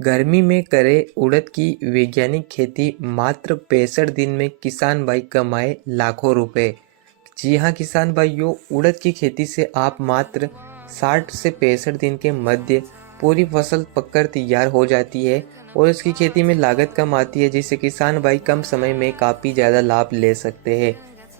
गर्मी में करे उड़द की वैज्ञानिक खेती, मात्र 65 दिन में किसान भाई कमाए लाखों रुपए। जी हाँ किसान भाइयों, उड़द की खेती से आप मात्र 60 से 65 दिन के मध्य पूरी फसल पककर तैयार हो जाती है और इसकी खेती में लागत कम आती है, जिससे किसान भाई कम समय में काफ़ी ज़्यादा लाभ ले सकते हैं।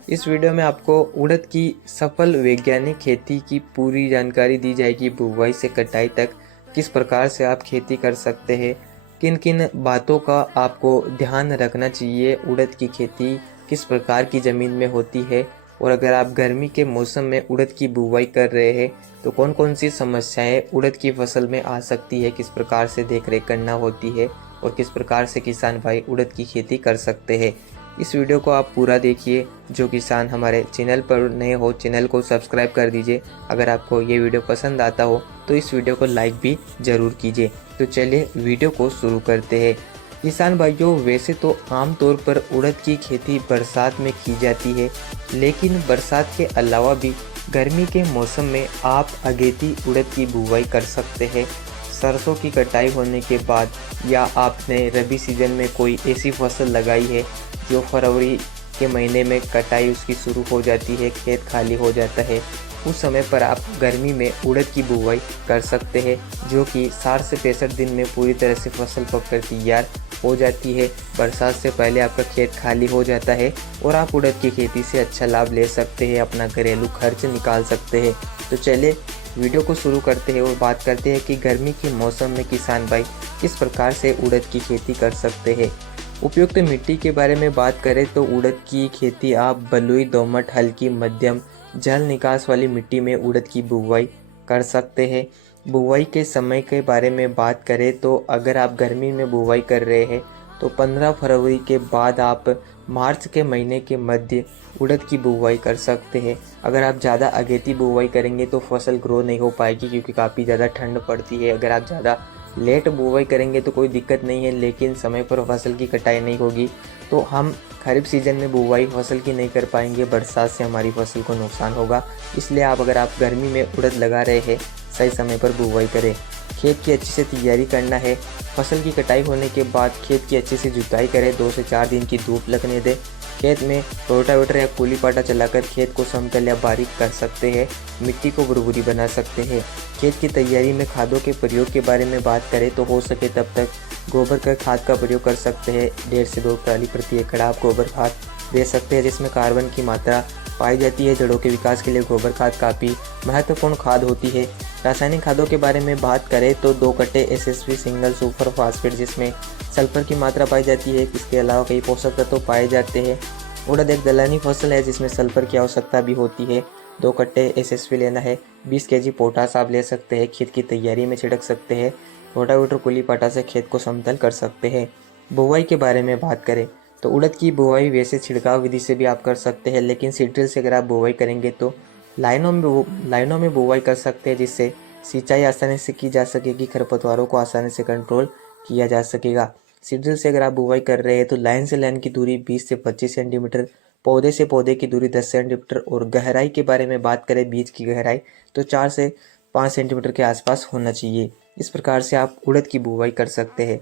इस वीडियो में आपको उड़द की सफल वैज्ञानिक खेती की पूरी जानकारी दी जाएगी। बुवाई से कटाई तक किस प्रकार से आप खेती कर सकते हैं, किन किन बातों का आपको ध्यान रखना चाहिए, उड़द की खेती किस प्रकार की ज़मीन में होती है, और अगर आप गर्मी के मौसम में उड़द की बुवाई कर रहे हैं तो कौन कौन सी समस्याएं उड़द की फसल में आ सकती है, किस प्रकार से देखरेख करना होती है और किस प्रकार से किसान भाई उड़द की खेती कर सकते हैं। इस वीडियो को आप पूरा देखिए। जो किसान हमारे चैनल पर नए हो, चैनल को सब्सक्राइब कर दीजिए। अगर आपको ये वीडियो पसंद आता हो तो इस वीडियो को लाइक भी ज़रूर कीजिए। तो चलिए वीडियो को शुरू करते हैं। किसान भाइयों, वैसे तो आमतौर पर उड़द की खेती बरसात में की जाती है, लेकिन बरसात के अलावा भी गर्मी के मौसम में आप अगेती उड़द की बुवाई कर सकते हैं। सरसों की कटाई होने के बाद, या आपने रबी सीजन में कोई ऐसी फसल लगाई है जो फरवरी के महीने में कटाई उसकी शुरू हो जाती है, खेत खाली हो जाता है, उस समय पर आप गर्मी में उड़द की बुवाई कर सकते हैं, जो कि 60 से 65 दिन में पूरी तरह से फसल पककर तैयार हो जाती है। बरसात से पहले आपका खेत खाली हो जाता है और आप उड़द की खेती से अच्छा लाभ ले सकते हैं, अपना घरेलू खर्च निकाल सकते हैं। तो चलिए वीडियो को शुरू करते हैं और बात करते हैं कि गर्मी के मौसम में किसान भाई किस प्रकार से उड़द की खेती कर सकते हैं। उपयुक्त मिट्टी के बारे में बात करें तो उड़द की खेती आप बलुई, दोमट, हल्की, मध्यम जल निकास वाली मिट्टी में उड़द की बुवाई कर सकते हैं। बुवाई के समय के बारे में बात करें तो अगर आप गर्मी में बुवाई कर रहे हैं तो 15 फरवरी के बाद आप मार्च के महीने के मध्य उड़द की बुवाई कर सकते हैं। अगर आप ज़्यादा अगेती बुवाई करेंगे तो फसल ग्रो नहीं हो पाएगी, क्योंकि काफ़ी ज़्यादा ठंड पड़ती है। अगर आप ज़्यादा लेट बुवाई करेंगे तो कोई दिक्कत नहीं है, लेकिन समय पर फसल की कटाई नहीं होगी तो हम खरीफ सीजन में बुवाई फसल की नहीं कर पाएंगे, बरसात से हमारी फसल को नुकसान होगा। इसलिए अगर आप गर्मी में उड़द लगा रहे हैं, सही समय पर बुवाई करें। खेत की अच्छी से तैयारी करना है। फसल की कटाई होने के बाद खेत की अच्छी से जुताई करें, 2 से 4 दिन की धूप लगने दें। खेत में रोटावेटर या कूली पाटा चलाकर खेत को समतल या बारीक कर सकते हैं, मिट्टी को भुरभुरी बना सकते हैं। खेत की तैयारी में खादों के प्रयोग के बारे में बात करें तो हो सके तब तक गोबर का खाद का प्रयोग कर सकते हैं। 1.5 से 2 ट्राली प्रति एकड़ आप गोबर खाद दे सकते हैं, जिसमें कार्बन की मात्रा पाई जाती है। जड़ों के विकास के लिए गोबर खाद काफ़ी महत्वपूर्ण खाद होती है। रासायनिक खादों के बारे में बात करें तो 2 कट्टे एसएसपी सिंगल सुपर फास्फेट, जिसमें सल्फर की मात्रा पाई जाती है। इसके अलावा कई पोषक तत्व पाए जाते हैं। उड़द एक दलहनी फसल है जिसमें सल्फर की आवश्यकता भी होती है। 2 कट्टे एसएसपी लेना है। 20 केजी पोटास आप ले सकते हैं। खेत की तैयारी में छिड़क सकते हैं। रोटावेटर कुली पाटा से खेत को समतल कर सकते हैं। बुवाई के बारे में बात करें तो उड़द की बुवाई वैसे छिड़काव विधि से भी आप कर सकते हैं, लेकिन सीड्रिल से अगर आप बुवाई करेंगे तो लाइनों में बुवाई कर सकते हैं, जिससे सिंचाई आसानी से की जा सकेगी, खरपतवारों को आसानी से कंट्रोल किया जा सकेगा। सीड्रिल से अगर आप बुवाई कर रहे हैं तो लाइन से लाइन की दूरी 20 से 25 सेंटीमीटर, पौधे से पौधे की दूरी 10 सेंटीमीटर, और गहराई के बारे में बात करें बीज की गहराई तो 4 से 5 सेंटीमीटर के आसपास होना चाहिए। इस प्रकार से आप उड़द की बुवाई कर सकते हैं।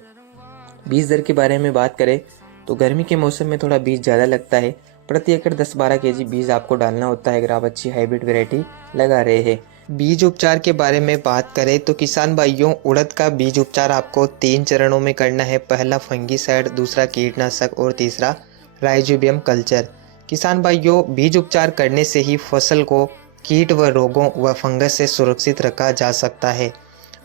बीज दर के बारे में बात करें तो गर्मी के मौसम में थोड़ा बीज ज़्यादा लगता है। प्रति एकड़ 10-12 केजी बीज आपको डालना होता है अगर आप अच्छी हाइब्रिड वैरायटी लगा रहे हैं। बीज उपचार के बारे में बात करें तो किसान भाइयों, उड़द का बीज उपचार आपको 3 चरणों में करना है। पहला फंगीसाइड, दूसरा कीटनाशक और तीसरा राइजोबियम कल्चर। किसान भाइयों, बीज उपचार करने से ही फसल को कीट व रोगों व फंगस से सुरक्षित रखा जा सकता है।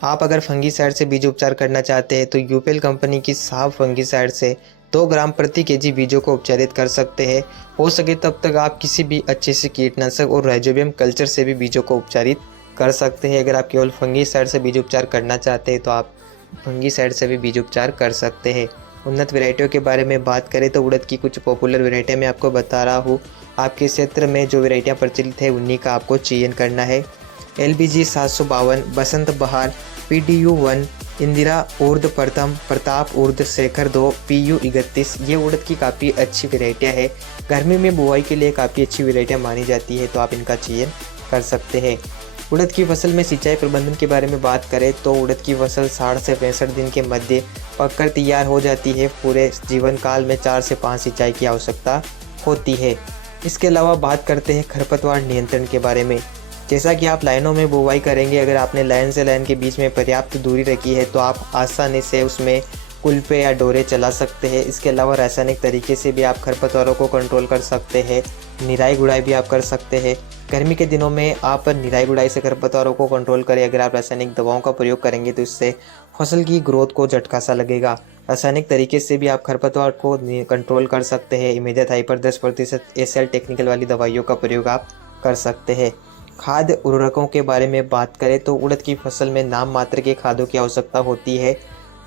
आप अगर फंगीसाइड से बीज उपचार करना चाहते हैं तो यूपेल कंपनी की साफ फंगीसाइड से 2 ग्राम प्रति केजी बीजों को उपचारित कर सकते हैं। हो सके तब तक आप किसी भी अच्छे से कीटनाशक और राइजोबियम कल्चर से भी बीजों को उपचारित कर सकते हैं। अगर आप केवल फंगीसाइड से बीज उपचार करना चाहते हैं तो आप फंगीसाइड से भी बीज उपचार कर सकते हैं। उन्नत वैरायटियों के बारे में बात करें तो उड़द की कुछ पॉपुलर वैरायटियाँ मैं आपको बता रहा हूँ। आपके क्षेत्र में जो वैरायटियाँ प्रचलित है उन्हीं का आपको चयन करना है। LBG 752, बसंत बहार, PDU1, इंदिरा उर्द प्रथम, प्रताप उर्द, शेखर 2, PU 31, ये उड़द की काफ़ी अच्छी वैरायटियाँ है। गर्मी में बुआई के लिए काफ़ी अच्छी वैरायटियाँ मानी जाती है, तो आप इनका चयन कर सकते हैं। उड़द की फसल में सिंचाई प्रबंधन के बारे में बात करें तो उड़द की फसल 60 से 65 दिन के मध्य पककर तैयार हो जाती है। पूरे जीवन काल में 4 से 5 सिंचाई की आवश्यकता होती है। इसके अलावा बात करते हैं खरपतवार नियंत्रण के बारे में। जैसा कि आप लाइनों में बुवाई करेंगे, अगर आपने लाइन से लाइन के बीच में पर्याप्त दूरी रखी है तो आप आसानी से उसमें कुल्पे या डोरे चला सकते हैं। इसके अलावा रासायनिक तरीके से भी आप खरपतवारों को कंट्रोल कर सकते हैं। निराई गुड़ाई भी आप कर सकते हैं। गर्मी के दिनों में आप निराई गुड़ाई से खरपतवारों को कंट्रोल करें। अगर आप रासायनिक दवाओं का प्रयोग करेंगे तो इससे फसल की ग्रोथ को झटका सा लगेगा। रासायनिक तरीके से भी आप खरपतवार को कंट्रोल कर सकते हैं। इमेजाथाइपर 10% एसएल टेक्निकल वाली दवाइयों का प्रयोग आप कर सकते हैं। खाद उर्वरकों के बारे में बात करें तो उड़द की फसल में नाम मात्र के खादों की आवश्यकता होती है।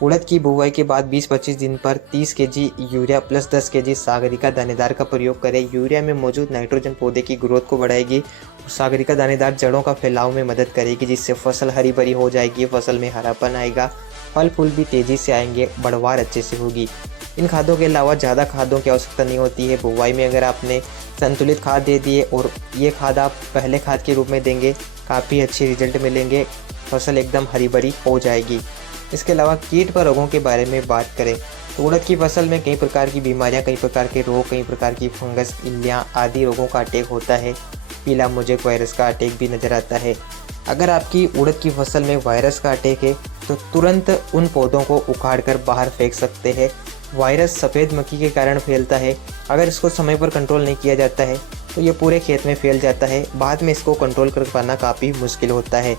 उड़द की बुवाई के बाद 20-25 दिन पर 30 KG urea plus 10 KG Sagarika दानेदार का प्रयोग करें। यूरिया में मौजूद नाइट्रोजन पौधे की ग्रोथ को बढ़ाएगी और सागरिका दानेदार जड़ों का फैलाव में मदद करेगी, जिससे फसल हरी भरी हो जाएगी, फसल में हरापन आएगा, फल फूल भी तेज़ी से आएंगे, बढ़वार अच्छे से होगी। इन खादों के अलावा ज़्यादा खादों की आवश्यकता नहीं होती है। बुवाई में अगर आपने संतुलित खाद दे दिए और ये खाद आप पहले खाद के रूप में देंगे, काफ़ी अच्छे रिजल्ट मिलेंगे, फसल एकदम हरी भरी हो जाएगी। इसके अलावा कीट व रोगों के बारे में बात करें तो उड़द की फसल में कई प्रकार की बीमारियां, कई प्रकार के रोग, कई प्रकार की फंगस, इल्लियां आदि रोगों का अटैक होता है। पीला मोजेक वायरस का अटैक भी नज़र आता है। अगर आपकी उड़द की फसल में वायरस का अटैक है तो तुरंत उन पौधों को उखाड़ कर बाहर फेंक सकते हैं। वायरस सफ़ेद मक्खी के कारण फैलता है। अगर इसको समय पर कंट्रोल नहीं किया जाता है तो ये पूरे खेत में फैल जाता है। बाद में इसको कंट्रोल कर पाना काफ़ी मुश्किल होता है।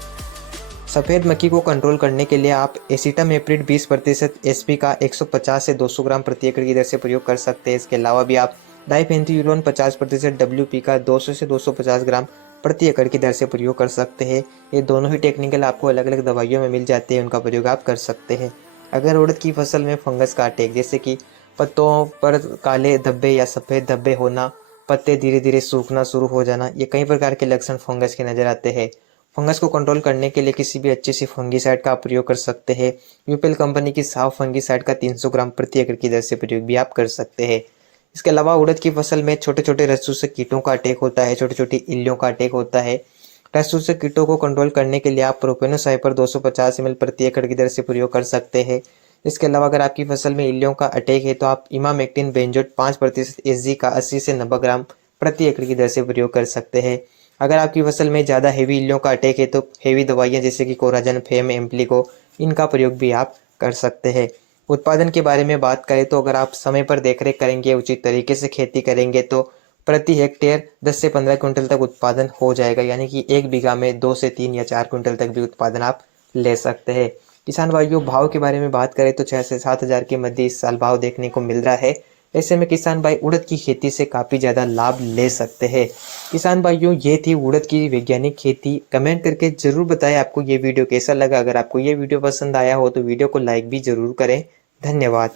सफ़ेद मक्खी को कंट्रोल करने के लिए आप एसिटामेप्रिड 20% एसपी का 150 से 200 ग्राम प्रति एकड़ की दर से प्रयोग कर सकते हैं। इसके अलावा भी आप डाइफेंथ्यूरोन 50% डब्ल्यूपी का 200 से 250 ग्राम प्रति एकड़ की दर से प्रयोग कर सकते हैं। ये दोनों ही टेक्निकल आपको अलग अलग दवाइयों में मिल जाते हैं, उनका प्रयोग आप कर सकते हैं। अगर उड़द की फसल में फंगस का अटैक, जैसे कि पत्तों पर काले धब्बे या सफ़ेद धब्बे होना, पत्ते धीरे धीरे सूखना शुरू हो जाना, ये कई प्रकार के लक्षण फंगस के नज़र आते हैं। फंगस को कंट्रोल करने के लिए किसी भी अच्छी सी फंगीसाइड का आप प्रयोग कर सकते हैं। यूपेल कंपनी की साफ फंगीसाइड का 300 ग्राम प्रति एकड़ की दर से प्रयोग भी आप कर सकते हैं। इसके अलावा उड़द की फसल में छोटे छोटे रस चूसक कीटों का अटैक होता है, छोटी छोटी इल्लियों का अटैक होता है। रस चूसक कीटों को कंट्रोल करने के लिए आप प्रोपेनोसाइपर 250 ml प्रति एकड़ की दर से प्रयोग कर सकते हैं। इसके अलावा अगर आपकी फसल में इल्लियों का अटैक है तो आप इमामेक्टिन बेंजोएट 5% एसजी का 80 से 90 ग्राम प्रति एकड़ की दर से प्रयोग कर सकते हैं। अगर आपकी फसल में ज़्यादा हेवी इल्लियों का अटैक है तो हेवी दवाइयाँ जैसे कि कोराजन, फेम, एम्प्लीको, इनका प्रयोग भी आप कर सकते हैं। उत्पादन के बारे में बात करें तो अगर आप समय पर देखरेख करेंगे, उचित तरीके से खेती करेंगे तो प्रति हेक्टेयर 10 से 15 क्विंटल तक उत्पादन हो जाएगा, यानी कि 1 बीघा में 2 से 3 या 4 क्विंटल तक भी उत्पादन आप ले सकते हैं। किसान भाइयों, भाव के बारे में बात करें तो 6 से 7 हज़ार के मध्य इस साल भाव देखने को मिल रहा है। ऐसे में किसान भाई उड़द की खेती से काफ़ी ज़्यादा लाभ ले सकते हैं। किसान भाइयों, ये थी उड़द की वैज्ञानिक खेती। कमेंट करके ज़रूर बताएं आपको ये वीडियो कैसा लगा। अगर आपको ये वीडियो पसंद आया हो तो वीडियो को लाइक भी ज़रूर करें। धन्यवाद।